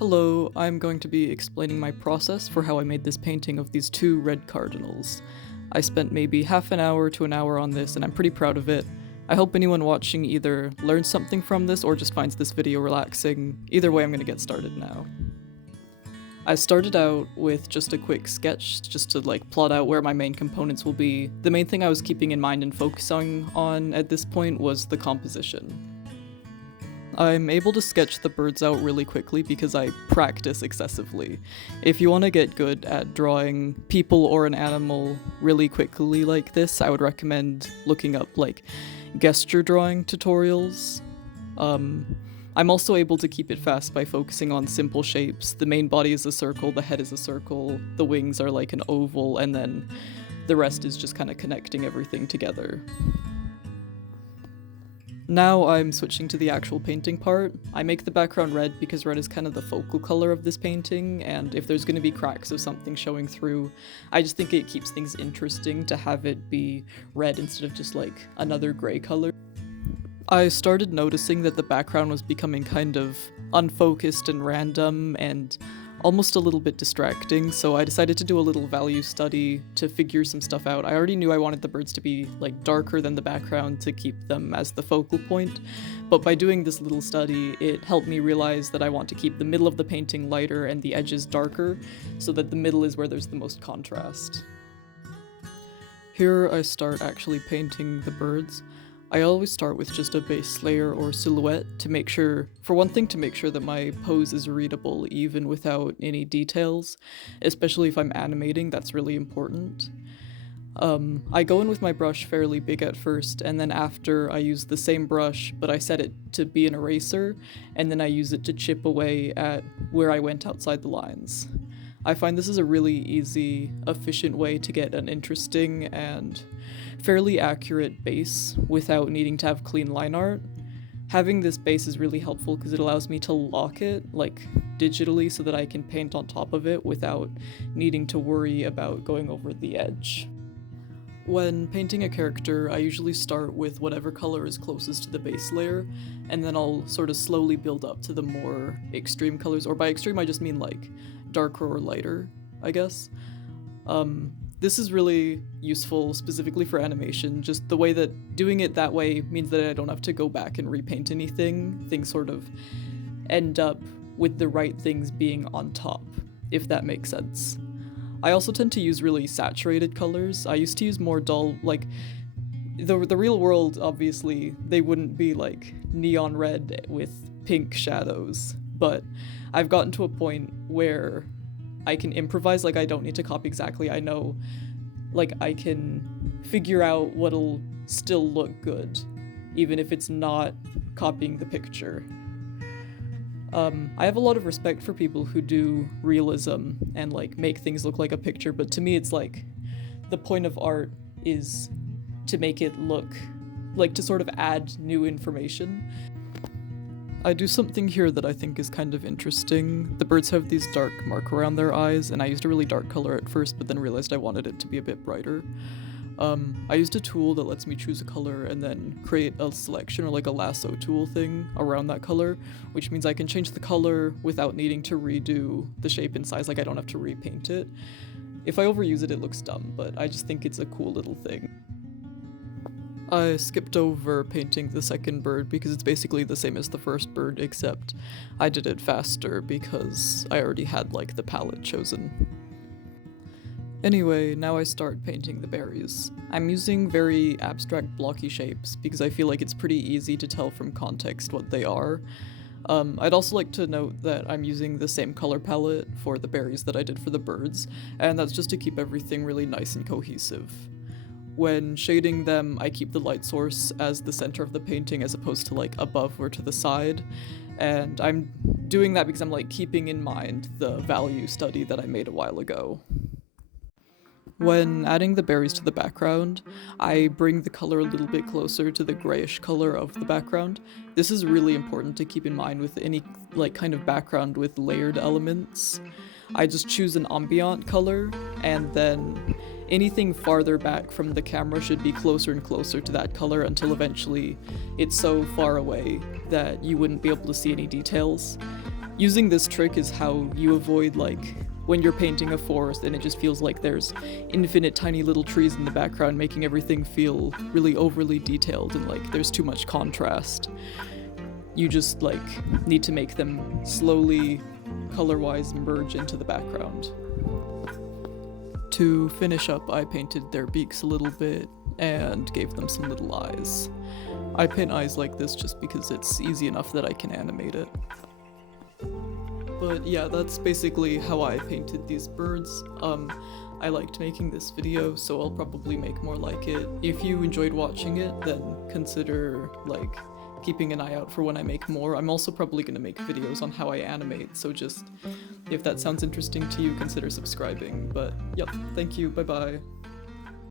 Hello, I'm going to be explaining my process for how I made this painting of these two red cardinals. I spent maybe half an hour to an hour on this and I'm pretty proud of it. I hope anyone watching either learns something from this or just finds this video relaxing. Either way, I'm going to get started now. I started out with just a quick sketch just to plot out where my main components will be. The main thing I was keeping in mind and focusing on at this point was the composition. I'm able to sketch the birds out really quickly because I practice excessively. If you want to get good at drawing people or an animal really quickly like this, I would recommend looking up gesture drawing tutorials. I'm also able to keep it fast by focusing on simple shapes. The main body is a circle, the head is a circle, the wings are like an oval, and then the rest is just kind of connecting everything together. Now I'm switching to the actual painting part. I make the background red because red is kind of the focal color of this painting, and if there's going to be cracks of something showing through, I just think it keeps things interesting to have it be red instead of just another gray color. I started noticing that the background was becoming kind of unfocused and random and almost a little bit distracting, so I decided to do a little value study to figure some stuff out. I already knew I wanted the birds to be darker than the background to keep them as the focal point, but by doing this little study, it helped me realize that I want to keep the middle of the painting lighter and the edges darker, so that the middle is where there's the most contrast. Here I start actually painting the birds. I always start with just a base layer or silhouette to make sure that my pose is readable even without any details, especially if I'm animating, that's really important. I go in with my brush fairly big at first, and then after I use the same brush, but I set it to be an eraser, and then I use it to chip away at where I went outside the lines. I find this is a really easy, efficient way to get an interesting and fairly accurate base without needing to have clean line art. Having this base is really helpful because it allows me to lock it digitally so that I can paint on top of it without needing to worry about going over the edge. When painting a character, I usually start with whatever color is closest to the base layer, and then I'll sort of slowly build up to the more extreme colors, or by extreme I just mean darker or lighter, I guess. This is really useful specifically for animation, just the way that doing it that way means that I don't have to go back and repaint anything. Things sort of end up with the right things being on top, if that makes sense. I also tend to use really saturated colors. I used to use more dull, the real world, obviously, they wouldn't be neon red with pink shadows, but I've gotten to a point where I can improvise, I don't need to copy exactly. I know, I can figure out what'll still look good, even if it's not copying the picture. I have a lot of respect for people who do realism and make things look like a picture, but to me it's the point of art is to make it look to sort of add new information. I do something here that I think is kind of interesting. The birds have these dark mark around their eyes, and I used a really dark color at first, but then realized I wanted it to be a bit brighter. I used a tool that lets me choose a color and then create a selection or a lasso tool thing around that color, which means I can change the color without needing to redo the shape and size, I don't have to repaint it. If I overuse it, it looks dumb, but I just think it's a cool little thing. I skipped over painting the second bird because it's basically the same as the first bird, except I did it faster because I already had the palette chosen. Anyway, now I start painting the berries. I'm using very abstract blocky shapes because I feel it's pretty easy to tell from context what they are. I'd also like to note that I'm using the same color palette for the berries that I did for the birds, and that's just to keep everything really nice and cohesive. When shading them, I keep the light source as the center of the painting as opposed to above or to the side, and I'm doing that because I'm keeping in mind the value study that I made a while ago. When adding the berries to the background, I bring the color a little bit closer to the grayish color of the background. This is really important to keep in mind with any kind of background with layered elements. I just choose an ambient color, and then anything farther back from the camera should be closer and closer to that color until eventually it's so far away that you wouldn't be able to see any details. Using this trick is how you avoid, like, when you're painting a forest and it just feels like there's infinite tiny little trees in the background, making everything feel really overly detailed and like there's too much contrast. You just, like, need to make them slowly, color-wise, merge into the background. To finish up, I painted their beaks a little bit and gave them some little eyes. I paint eyes like this just because it's easy enough that I can animate it. But yeah, that's basically how I painted these birds. I liked making this video, so I'll probably make more like it. If you enjoyed watching it, then consider, like, keeping an eye out for when I make more. I'm also probably going to make videos on how I animate, so just, if that sounds interesting to you, consider subscribing. But yep, thank you, bye bye.